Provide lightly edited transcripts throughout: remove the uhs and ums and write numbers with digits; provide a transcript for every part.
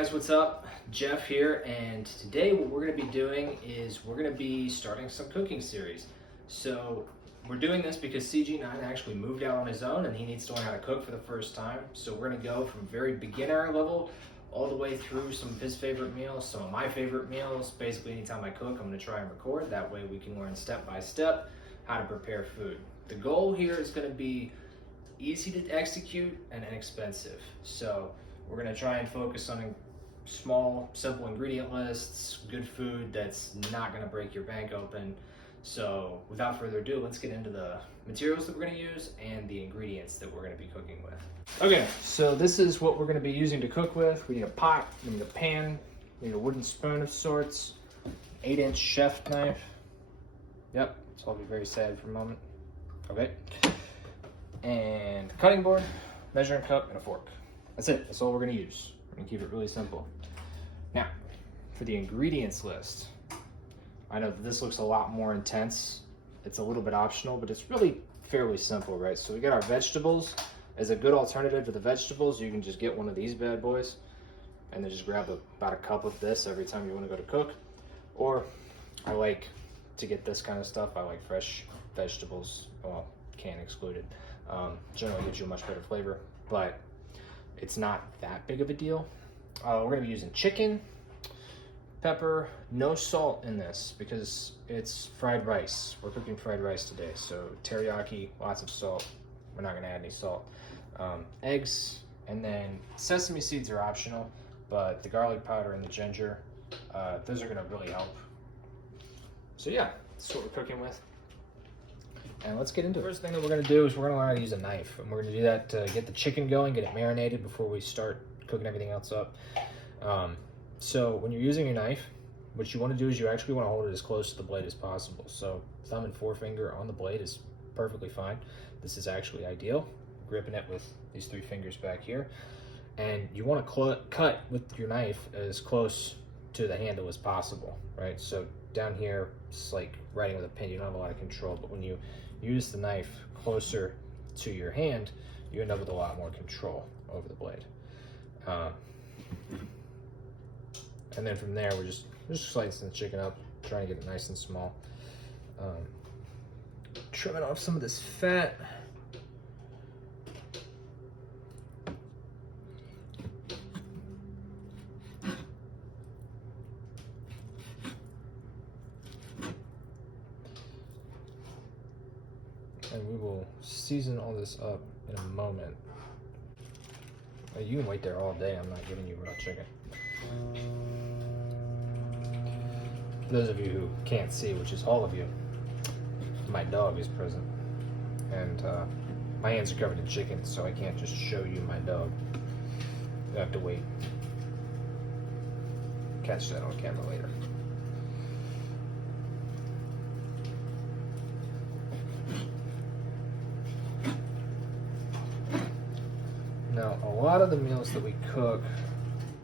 guys, what's up? Jeff here, and today what we're going to be doing is we're going to be starting some cooking series. So we're doing this because CG9 actually moved out on his own and he needs to learn how to cook for the first time. So we're going to go from very beginner level all the way through some of his favorite meals, some of my favorite meals. Basically anytime I cook, I'm going to try and record. That way we can learn step by step how to prepare food. The goal here is going to be easy to execute and inexpensive. So we're going to try and focus on small, simple ingredient lists, good food that's not going to break your bank open. So without further ado, let's get into the materials that we're going to use and the ingredients that we're going to be cooking with. Okay, so this is what we're going to be using to cook with. We need a pot, we need a pan, we need a wooden spoon of sorts, 8-inch chef knife. Yep, so I'll be very sad for a moment. Okay. And a cutting board, measuring cup, and a fork. That's it. That's all we're going to use. We're going to keep it really simple. Now, for the ingredients list, I know that this looks a lot more intense. It's a little bit optional, but it's really fairly simple, right? So we got our vegetables. As a good alternative to the vegetables, you can just get one of these bad boys and then just grab about a cup of this every time you want to go to cook. Or I like to get this kind of stuff. I like fresh vegetables, well, can excluded. Generally gives you a much better flavor, but it's not that big of a deal. We're going to be using chicken, pepper, no salt in this because it's fried rice. We're cooking fried rice today, so teriyaki, lots of salt. We're not going to add any salt. Eggs, and then sesame seeds are optional, but the garlic powder and the ginger, those are going to really help. So yeah, that's what we're cooking with. And let's get into it. First thing that we're going to do is we're going to learn how to use a knife. And we're going to do that to get the chicken going, get it marinated before we start cooking everything else up. So when you're using your knife, what you want to do is you actually want to hold it as close to the blade as possible. So thumb and forefinger on the blade is perfectly fine. This is actually ideal. Gripping it with these 3 fingers back here. And you want to cut with your knife as close to the handle as possible, right? So down here, it's like writing with a pen. You don't have a lot of control, but when you use the knife closer to your hand, you end up with a lot more control over the blade. And then from there, we're just slicing the chicken up, trying to get it nice and small. Trimming off some of this fat. And we will season all this up in a moment. You can wait there all day. I'm not giving you raw chicken. For those of you who can't see, which is all of you, my dog is present. And my hands are covered in chicken, so I can't just show you my dog. You have to wait. Catch that on camera later. Now, a lot of the meals that we cook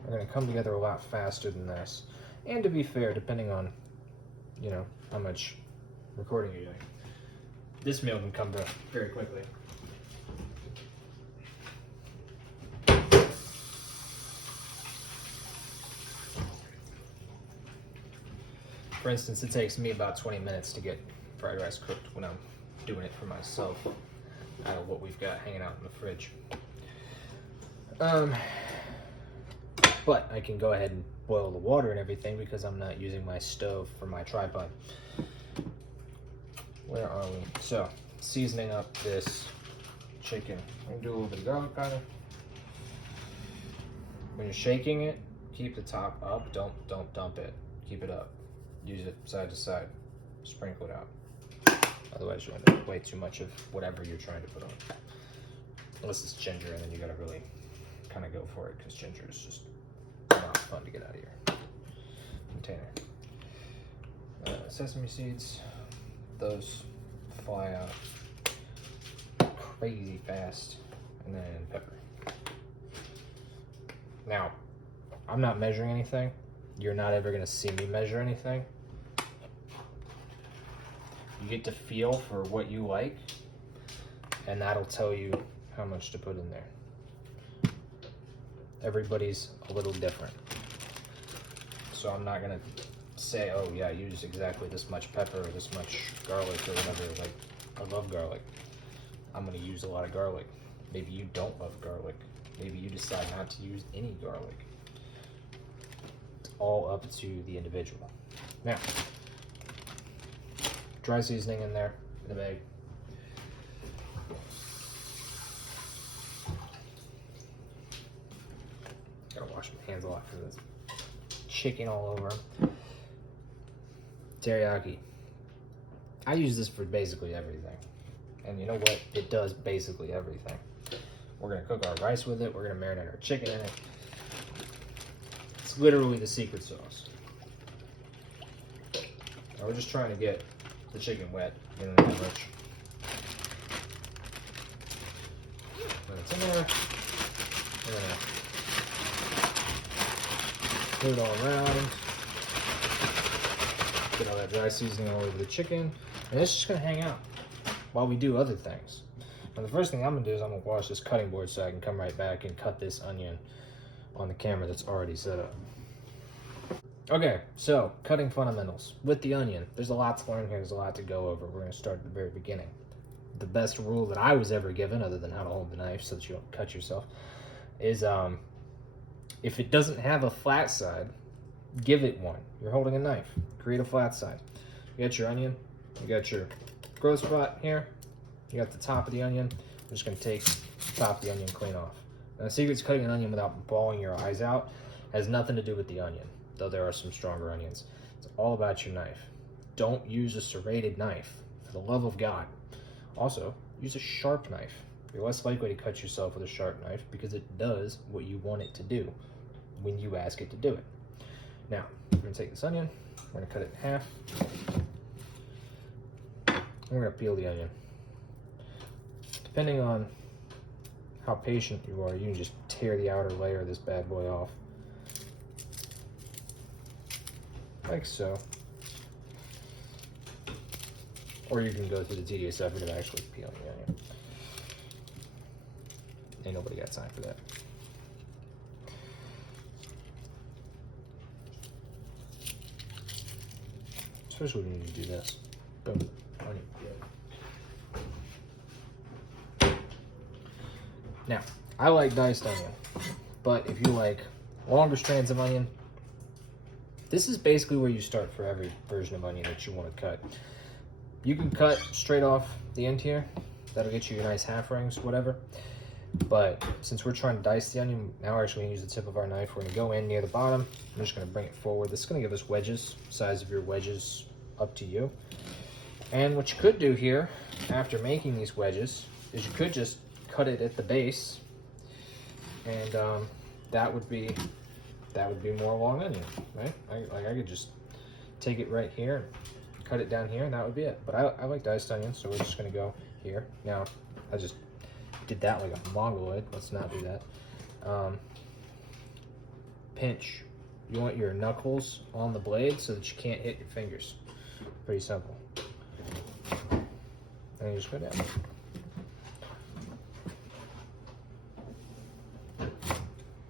are going to come together a lot faster than this. And to be fair, depending on, you know, how much recording you're doing, this meal can come to very quickly. For instance, it takes me about 20 minutes to get fried rice cooked when I'm doing it for myself out of what we've got hanging out in the fridge. But I can go ahead and boil the water and everything because I'm not using my stove for my tripod. Where are we? So, seasoning up this chicken. I'm gonna do a little bit of garlic powder. When you're shaking it, keep the top up. Don't dump it. Keep it up. Use it side to side. Sprinkle it out. Otherwise, you'll end up with way too much of whatever you're trying to put on. Unless it's ginger, and then you gotta really kind of go for it because ginger is just not fun to get out of your container. Sesame seeds, those fly out crazy fast, and then pepper. Now, I'm not measuring anything. You're not ever going to see me measure anything. You get to feel for what you like, and that'll tell you how much to put in there. Everybody's a little different. So I'm not gonna say, oh yeah, use exactly this much pepper or this much garlic or whatever. Like, I love garlic. I'm gonna use a lot of garlic. Maybe you don't love garlic. Maybe you decide not to use any garlic. It's all up to the individual. Now, dry seasoning in there, in the bag. Gotta wash my hands a lot for this. Chicken all over. Teriyaki. I use this for basically everything. And you know what? It does basically everything. We're gonna cook our rice with it. We're gonna marinate our chicken in it. It's literally the secret sauce. Now we're just trying to get the chicken wet. You don't need much. When it's in there, we're gonna put it all around. Get all that dry seasoning all over the chicken. And it's just gonna hang out while we do other things. Now the first thing I'm gonna do is I'm gonna wash this cutting board so I can come right back and cut this onion on the camera that's already set up. Okay, so cutting fundamentals. With the onion, there's a lot to learn here, there's a lot to go over. We're gonna start at the very beginning. The best rule that I was ever given, other than how to hold the knife so that you don't cut yourself, is if it doesn't have a flat side, give it one. You're holding a knife, create a flat side. You got your onion, you got your growth spot here, you got the top of the onion. I'm just gonna take the top of the onion clean off. Now the secret's cutting an onion without bawling your eyes out has nothing to do with the onion, though there are some stronger onions. It's all about your knife. Don't use a serrated knife, for the love of God. Also, use a sharp knife. You're less likely to cut yourself with a sharp knife because it does what you want it to do when you ask it to do it. Now, we're gonna take this onion, we're gonna cut it in half. We're gonna peel the onion. Depending on how patient you are, you can just tear the outer layer of this bad boy off. Like so. Or you can go through the tedious effort of actually peeling the onion. Ain't nobody got time for that. Especially when you do this. Boom. Onion. Now, I like diced onion, but if you like longer strands of onion, this is basically where you start for every version of onion that you want to cut. You can cut straight off the end here. That'll get you your nice half rings, whatever. But since we're trying to dice the onion, now we're actually going to use the tip of our knife. We're going to go in near the bottom. I'm just going to bring it forward. This is going to give us wedges. Size of your wedges, up to you. And what you could do here, after making these wedges, is you could just cut it at the base, and that would be more long onion, right? I could just take it right here, cut it down here, and that would be it. But I like diced onion, so we're just gonna go here. Now, I just did that like a mongoloid. Let's not do that. Pinch. You want your knuckles on the blade so that you can't hit your fingers. Pretty simple. And you just go down.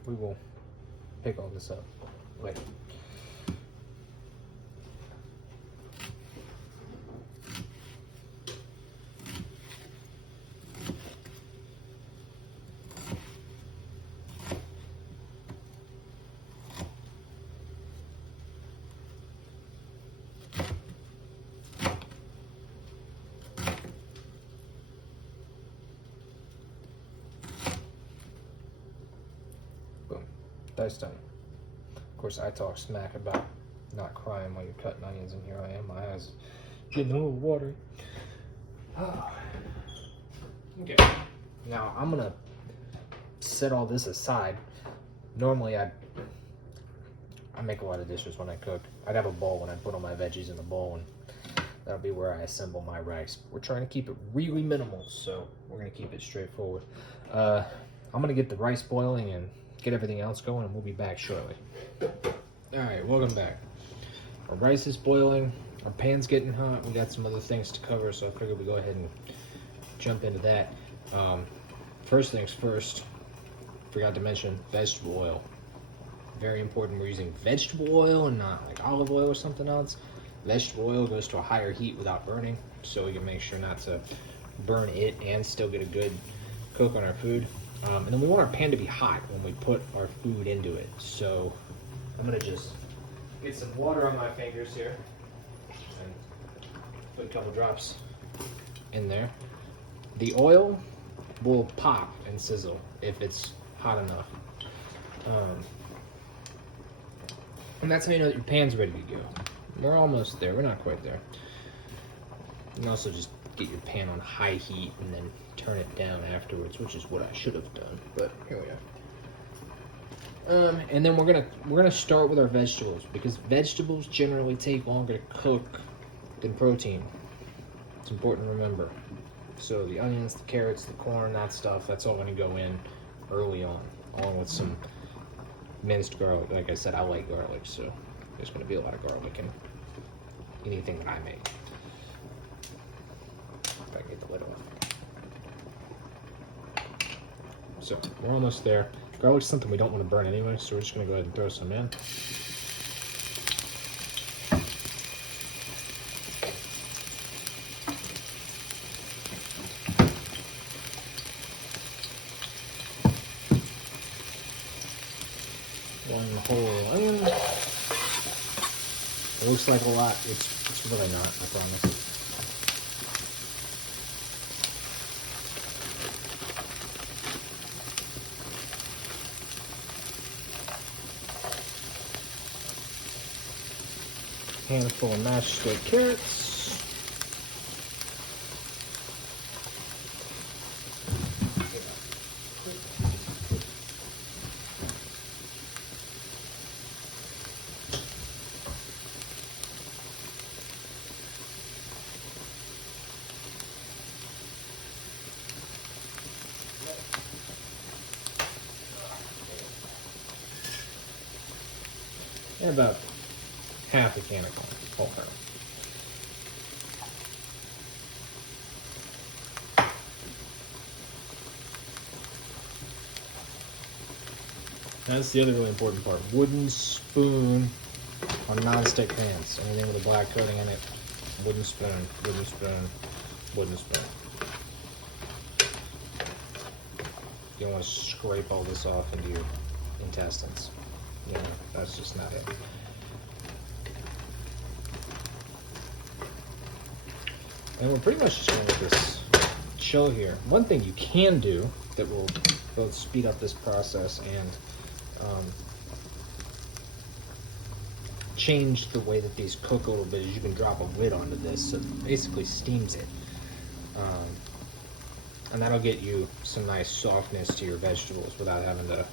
We will pick all this up later. Diced onion. Of course, I talk smack about not crying while you're cutting onions, and here I am. My eyes getting a little watery. Oh. Okay. Now I'm gonna set all this aside. Normally, I make a lot of dishes when I cook. I'd have a bowl when I put all my veggies in the bowl, and that'll be where I assemble my rice. We're trying to keep it really minimal, so we're gonna keep it straightforward. I'm gonna get the rice boiling and get everything else going, and we'll be back shortly. All right, welcome back. Our rice is boiling, our pan's getting hot. We got some other things to cover, so I figured we'd go ahead and jump into that. First things first, forgot to mention vegetable oil. Very important, we're using vegetable oil and not like olive oil or something else. Vegetable oil goes to a higher heat without burning, so we can make sure not to burn it and still get a good cook on our food. And then we want our pan to be hot when we put our food into it. So I'm gonna just get some water on my fingers here and put a couple drops in there. The oil will pop and sizzle if it's hot enough. And that's how you know that your pan's ready to go. We're almost there, we're not quite there. You can also just get your pan on high heat and then turn it down afterwards, which is what I should have done, but here we are. And then we're gonna start with our vegetables, because vegetables generally take longer to cook than protein. It's important to remember. So the onions, the carrots, the corn, that stuff, that's all gonna go in early on, along with some minced garlic. Like I said, I like garlic, so there's going to be a lot of garlic in anything that I make. If I can get the lid off. So we're almost there. Garlic's something we don't want to burn anyway, so we're just going to go ahead and throw some in. One whole onion. It looks like a lot. It's really not, I promise. Handful of mashed sweet carrots. And about half a can of whole corn. That's the other really important part. Wooden spoon on non-stick pans. Anything with a black coating in it. Wooden spoon, wooden spoon, wooden spoon. You don't want to scrape all this off into your intestines. You know, that's just not it. And we're pretty much just going to let this chill here. One thing you can do that will both speed up this process and change the way that these cook a little bit is you can drop a lid onto this, so it basically steams it. And that'll get you some nice softness to your vegetables without having to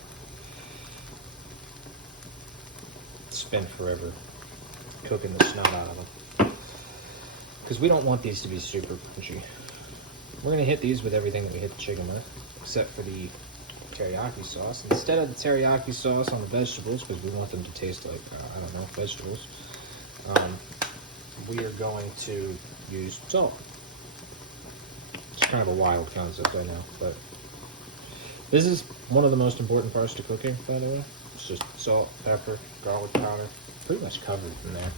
spend forever cooking the snot out of them. Because we don't want these to be super crunchy. We're going to hit these with everything that we hit the chicken with, except for the teriyaki sauce. Instead of the teriyaki sauce on the vegetables, because we want them to taste like, I don't know, vegetables, we are going to use salt. It's kind of a wild concept, I know, but this is one of the most important parts to cooking, by the way. It's just salt, pepper, garlic powder, pretty much covered in there.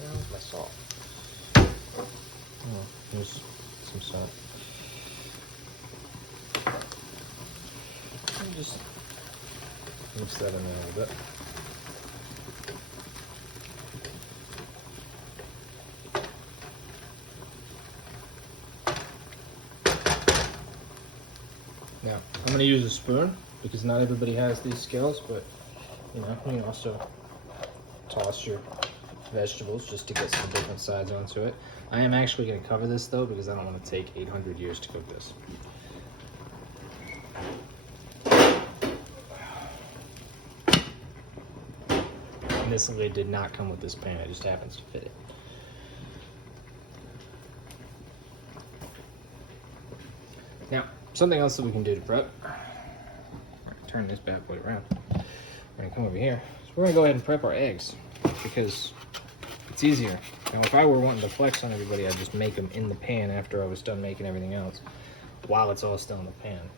Where's my salt? Oh, here's some salt. Let me just mix that in there a little bit. Now, I'm going to use a spoon because not everybody has these skills, but you know, you can also toss your vegetables just to get some different sides onto it. I am actually going to cover this though because I don't want to take 800 years to cook this. And this lid did not come with this pan, it just happens to fit it. Now, something else that we can do to prep. Turn this bad boy around. We're going to come over here. So we're going to go ahead and prep our eggs because it's easier. Now, if I were wanting to flex on everybody, I'd just make them in the pan after I was done making everything else. while it's all still in the pan.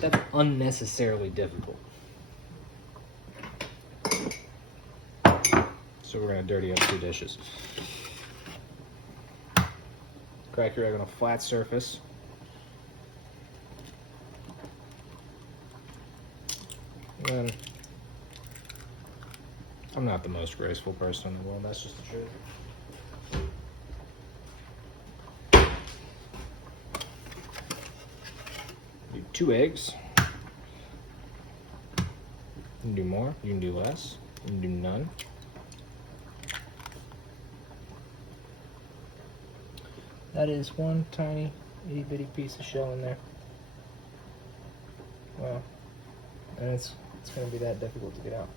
That's unnecessarily difficult. So we're gonna dirty up 2 dishes. Crack your egg on a flat surface. And then, I'm not the most graceful person in the world, that's just the truth. Do 2 eggs. You can do more, you can do less, you can do none. That is one tiny itty bitty piece of shell in there. Wow. And it's going to be that difficult to get out.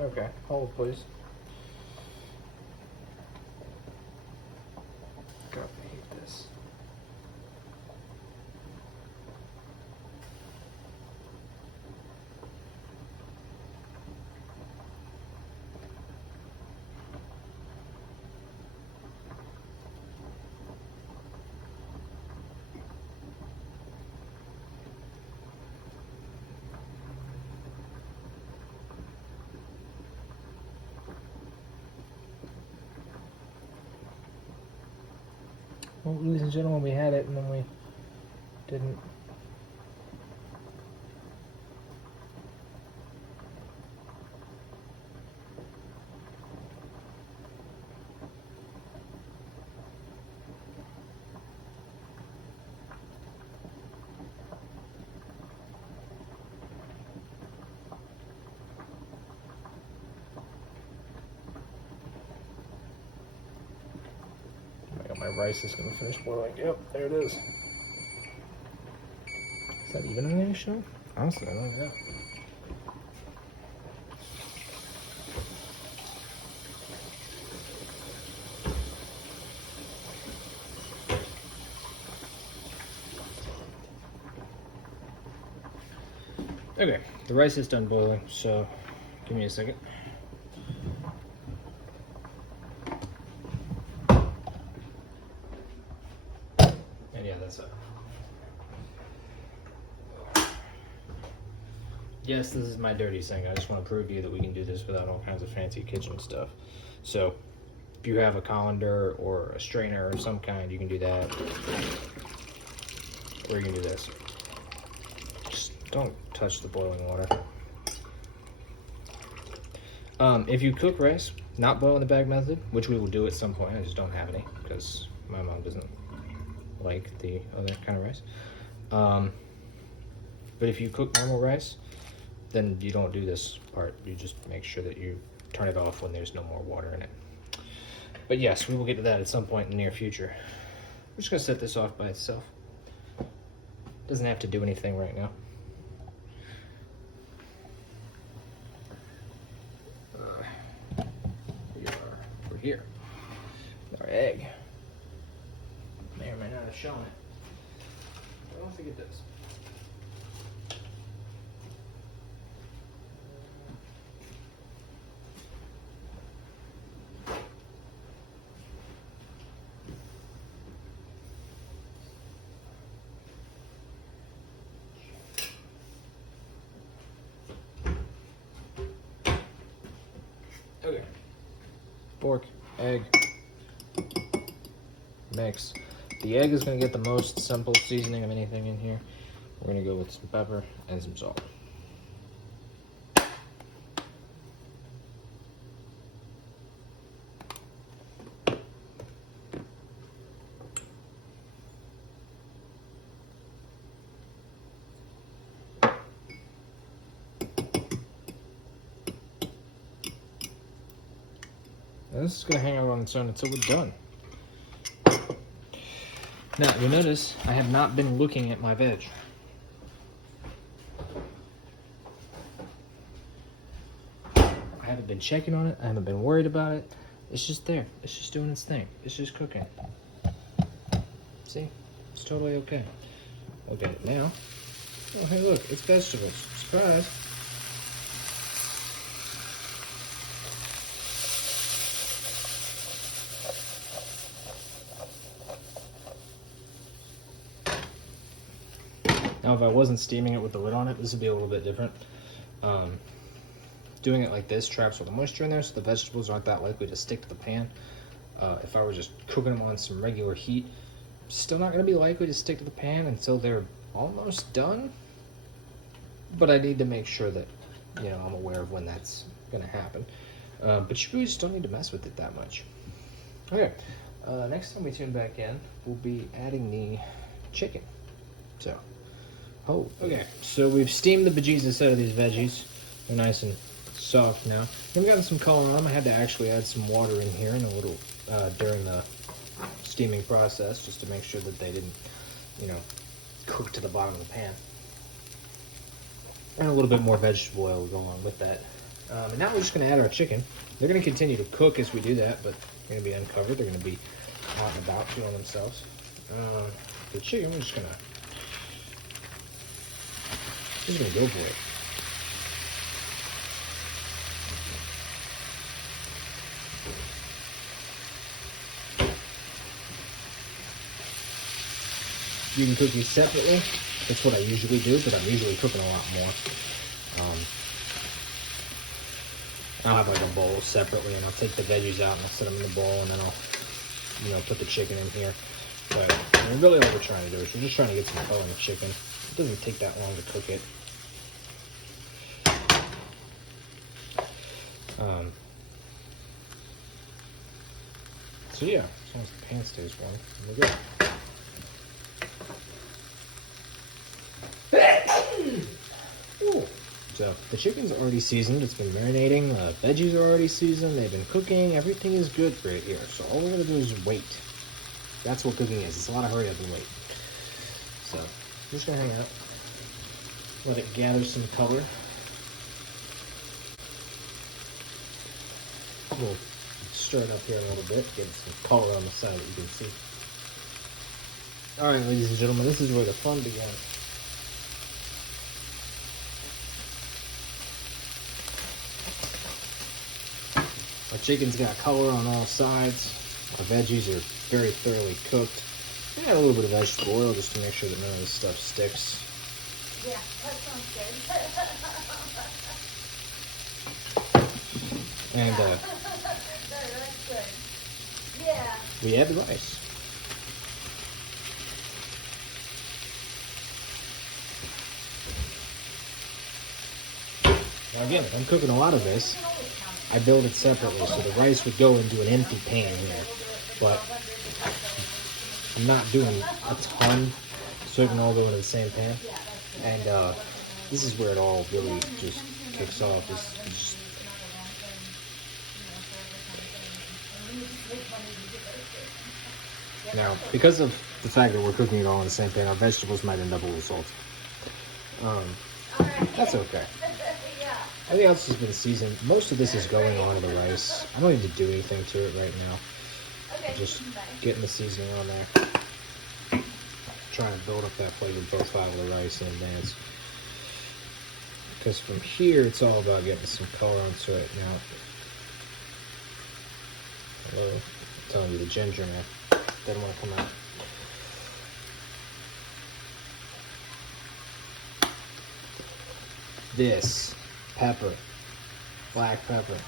Okay, hold please. God, I hate this. Well, ladies and gentlemen, we had it and then we didn't. My rice is going to finish boiling. Yep, there it is. Is that even in any show? Honestly, I don't know. Okay, the rice is done boiling, so give me a second. And yeah, that's it. Yes, this is my dirty sink. I just want to prove to you that we can do this without all kinds of fancy kitchen stuff. So, if you have a colander or a strainer of some kind, you can do that. Or you can do this. Just don't touch the boiling water. If you cook rice, not boil in the bag method, which we will do at some point, I just don't have any because my mom doesn't like the other kind of rice. But if you cook normal rice, then you don't do this part. You just make sure that you turn it off when there's no more water in it. But yes, we will get to that at some point in the near future. We're just gonna set this off by itself. Doesn't have to do anything right now. We're here. Our egg. May or may not have shown it. But once I get this. Okay. Fork, egg, mix. The egg is going to get the most simple seasoning of anything in here. We're going to go with some pepper and some salt. Now this is going to hang out on its own until we're done. Now, you'll notice I have not been looking at my veg. I haven't been checking on it. I haven't been worried about it. It's just there. It's just doing its thing. It's just cooking. See? It's totally okay. Okay, now. Oh, hey, look. It's vegetables. Surprise. Now, if I wasn't steaming it with the lid on it, this would be a little bit different. Doing it like this traps all the moisture in there, so the vegetables aren't that likely to stick to the pan. If I were just cooking them on some regular heat, still not going to be likely to stick to the pan until they're almost done. But I need to make sure that, you know, I'm aware of when that's going to happen. But you really just don't need to mess with it that much. Okay, next time we tune back in, we'll be adding the chicken. So, okay, so we've steamed the bejesus out of these veggies. They're nice and soft now. I've gotten some color on them. I had to actually add some water in here and a little during the steaming process just to make sure that they didn't, you know, cook to the bottom of the pan. And a little bit more vegetable oil will go along with that. And now we're just going to add our chicken. They're going to continue to cook as we do that, but they're going to be uncovered. They're going to be out and about feeling themselves. The chicken, we're just going to go for it. You can cook these separately. That's what I usually do, but I'm usually cooking a lot more. I'll have like a bowl separately, and I'll take the veggies out and I'll set them in the bowl, and then I'll, you know, put the chicken in here. But really what we're trying to do is we're just trying to get some color in the chicken. It doesn't take that long to cook it. So yeah, as long as the pan stays warm, we're good. Ooh. So the chicken's already seasoned. It's been marinating. The veggies are already seasoned. They've been cooking. Everything is good right here. So all we're gonna do is wait. That's what cooking is. It's a lot of hurry up and wait. So I'm just gonna hang out, let it gather some color. We'll stir it up here a little bit, get some color on the side that you can see. All right, ladies and gentlemen, this is where the fun begins. Our chicken's got color on all sides. Our veggies are very thoroughly cooked. Add a little bit of vegetable oil just to make sure that none of this stuff sticks. Yeah, that sounds good. And that's good. Yeah. We add the rice. Now again, if I'm cooking a lot of this, I build it separately, so the rice would go into an empty pan here. But I'm not doing a ton, so it can all go into the same pan. And this is where it all really just kicks off. It's just now, because of the fact that we're cooking it all in the same pan, our vegetables might end up a little salty. That's okay. Everything else has been seasoned. Most of this is going on to the rice. I don't need to do anything to it right now. Just getting the seasoning on there. Trying to build up that flavor profile of the rice in advance. Because from here, it's all about getting some color onto it now. Hello. I'm telling you, the ginger now doesn't want to come out. This pepper, black pepper.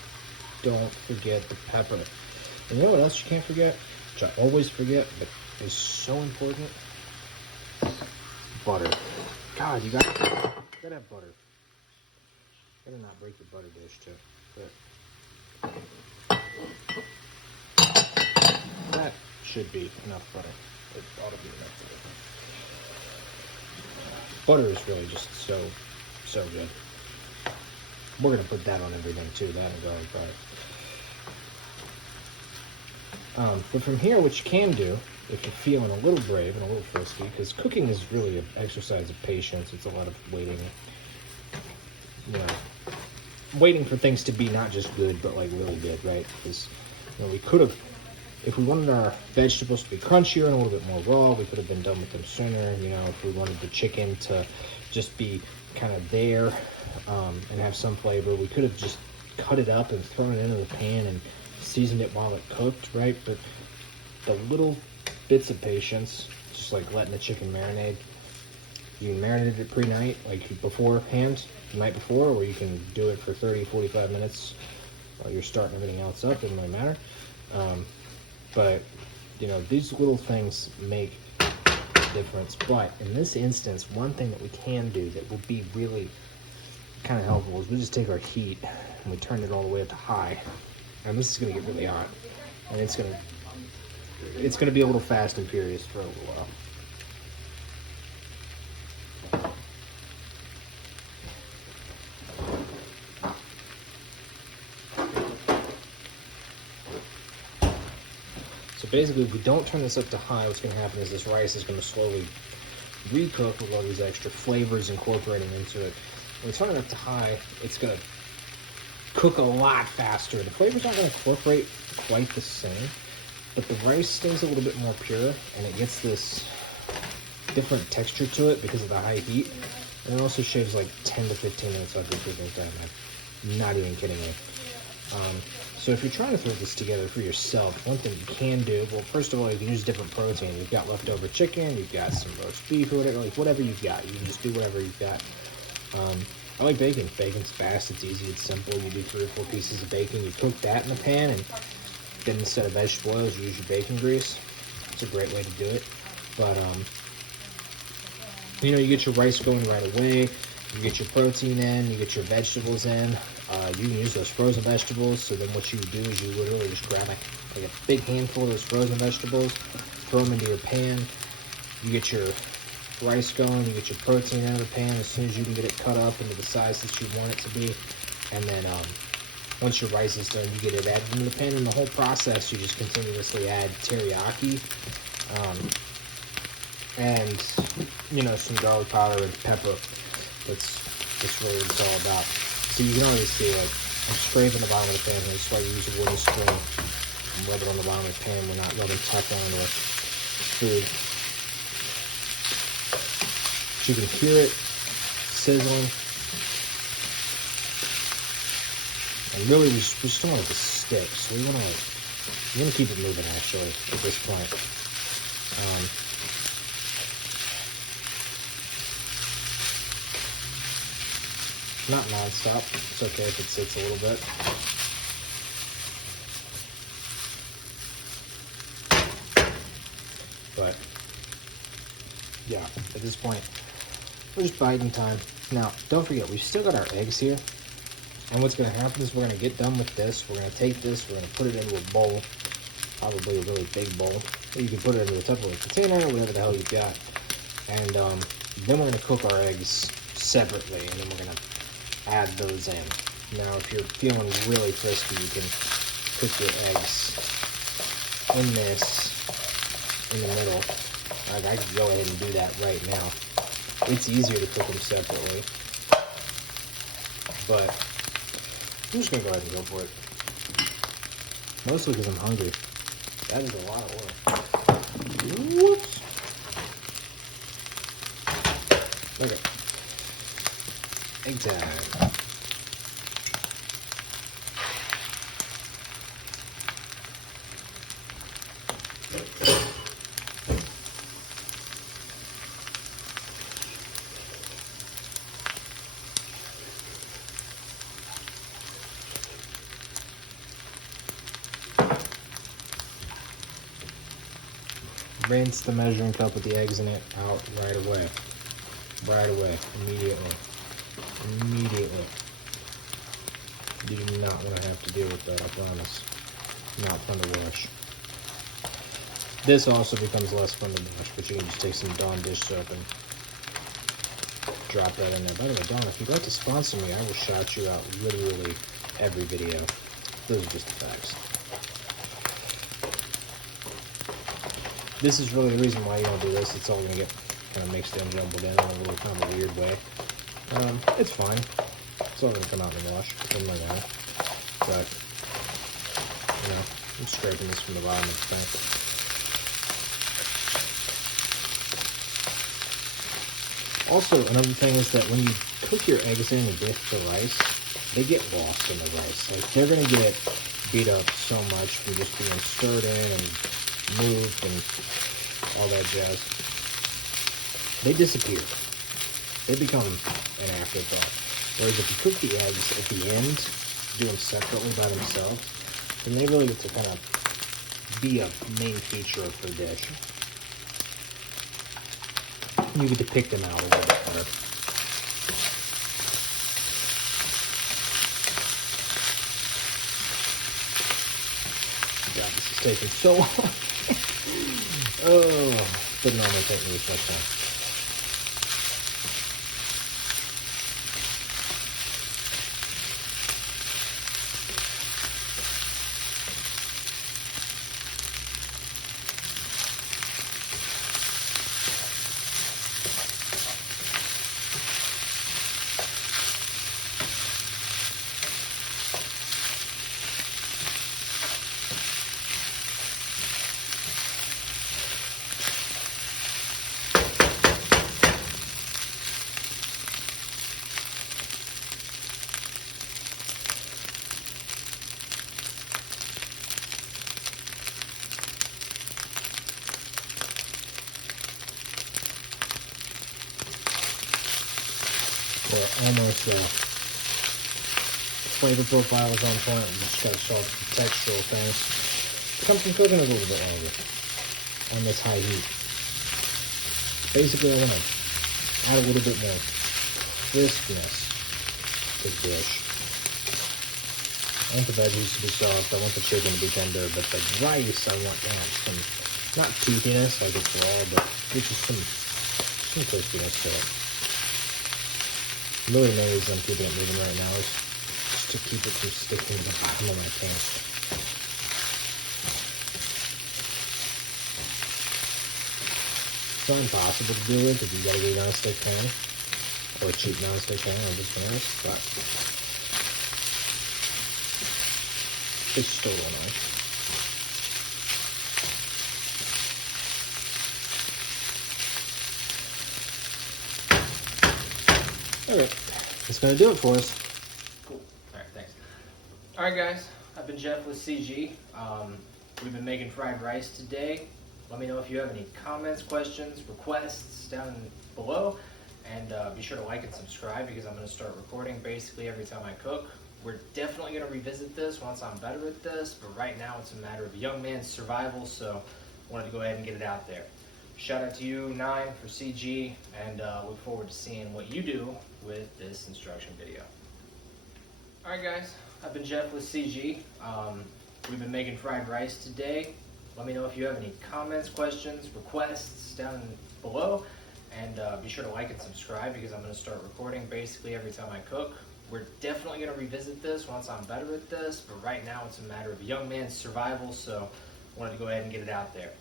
Don't forget the pepper. And you know what else you can't forget? Which I always forget, but is so important. Butter. God, you gotta have butter. Better not break the butter dish too. But that should be enough butter. It ought to be enough butter. Butter is really just so good. We're gonna put that on everything too, that and garlic butter. But from here, what you can do, if you're feeling a little brave and a little frisky, because cooking is really an exercise of patience. It's a lot of waiting, you know, waiting for things to be not just good, but like really good, right? Because, you know, we could have, if we wanted our vegetables to be crunchier and a little bit more raw, we could have been done with them sooner. You know, if we wanted the chicken to just be kind of there and have some flavor, we could have just cut it up and thrown it into the pan and seasoned it while it cooked, right? But the little bits of patience, just like letting the chicken marinate, You can marinate it pre-night, like beforehand, the night before, or you can do it for 30, 45 minutes while you're starting everything else up. It doesn't really matter. But, you know, these little things make a difference. But in this instance, one thing that we can do that will be really kind of helpful is we just take our heat and we turn it all the way up to high. And this is going to get really hot. And it's going to be a little fast and furious for a little while. So basically, if we don't turn this up to high, what's going to happen is this rice is going to slowly recook with all these extra flavors incorporating into it. When we turn it up to high, it's going to cook a lot faster. The flavors aren't going to incorporate quite the same, but the rice stays a little bit more pure, and it gets this different texture to it because of the high heat. And it also shaves like 10 to 15 minutes off your cooking time. I'm not even kidding you. So if you're trying to throw this together for yourself, one thing you can do, well, first of all, you can use different protein. You've got leftover chicken, you've got some roast beef or whatever, like whatever you've got. You can just do whatever you've got. I like bacon. Bacon's fast, it's easy, it's simple. You do 3 or 4 pieces of bacon, you cook that in the pan, and then instead of vegetable oils, you use your bacon grease. It's a great way to do it. But, you know, you get your rice going right away, you get your protein in, you get your vegetables in. You can use those frozen vegetables, so then what you do is you literally just grab like a big handful of those frozen vegetables, throw them into your pan, you get your rice going, you get your protein out of the pan as soon as you can get it cut up into the size that you want it to be, and then once your rice is done, you get it added into the pan. In the whole process, you just continuously add teriyaki, and, you know, some garlic powder and pepper. That's really what it's all about. So you can always see, like, I'm scraping the bottom of the pan here. That's why we use a wooden spoon and rub it on the bottom of the pan. We're not rubbing Teflon or food. You can hear it sizzling. And really, we just don't want it to stick. So we want to keep it moving, actually, at this point. Not non-stop. It's okay if it sits a little bit. But, yeah, at this point, we're just biding time. Now, don't forget, we've still got our eggs here. And what's going to happen is we're going to get done with this. We're going to take this, we're going to put it into a bowl. Probably a really big bowl. Or you can put it into a Tupperware container, whatever the hell you've got. And then we're going to cook our eggs separately. And then we're going to add those in. Now, if you're feeling really frisky, you can cook your eggs in this, in the middle. I can go ahead and do that right now. It's easier to cook them separately. But I'm just going to go ahead and go for it. Mostly because I'm hungry. That is a lot of oil. Whoops. Okay. Egg time. Rinse the measuring cup with the eggs in it out right away. Right away. Immediately. Immediately. You do not want to have to deal with that, I promise. Not fun to wash. This also becomes less fun to wash, but you can just take some Dawn dish soap and drop that in there. By the way, Dawn, if you'd like to sponsor me, I will shout you out literally every video. Those are just the facts. This is really the reason why you don't do this. It's all going to get kind of mixed and jumbled in a little kind of a weird way. It's fine. It's all going to come out in the wash. It doesn't really matter. But, you know, I'm scraping this from the bottom of the tank. Also, another thing is that when you cook your eggs in with the rice, they get lost in the rice. Like, they're going to get beat up so much from just being stirred in and moved and all that jazz. They disappear. they become an afterthought. Whereas if you cook the eggs at the end, do them separately by themselves, then they really get to kind of be a main feature of the dish. You get to pick them out a little bit better. God, this is taking so long. Oh, but normally take me this much time. Well, almost flavor profile is on point. We just got to solve the textural things. It comes from cooking a little bit longer on this high heat. Basically, I want to add a little bit more crispness to the dish. I want the veggies to be soft. I want the chicken to be tender, but the rice I want to have some, not toothiness like it's raw, but just some crispiness to it. Really main reason I'm keeping it moving right now is just to keep it from sticking to the bottom of my pan. It's not impossible to do with if you got a good non-stick pan or a cheap non-stick pan like this one is, but it's still real nice. Alright, that's going to do it for us. Cool. Alright, thanks. Alright guys, I've been Jeff with CG. We've been making fried rice today. Let me know if you have any comments, questions, requests down below. And be sure to like and subscribe because I'm going to start recording basically every time I cook. We're definitely going to revisit this once I'm better at this, but right now it's a matter of a young man's survival, so I wanted to go ahead and get it out there. Shout out to you, 9, for CG, and look forward to seeing what you do with this instruction video. Alright guys, I've been Jeff with CG. We've been making fried rice today. Let me know if you have any comments, questions, requests down below, and be sure to like and subscribe because I'm going to start recording basically every time I cook. We're definitely going to revisit this once I'm better at this, but right now it's a matter of a young man's survival, so I wanted to go ahead and get it out there.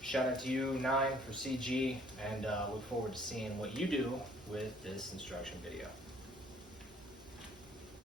Shout out to you, 9, for CG, and look forward to seeing what you do with this instruction video.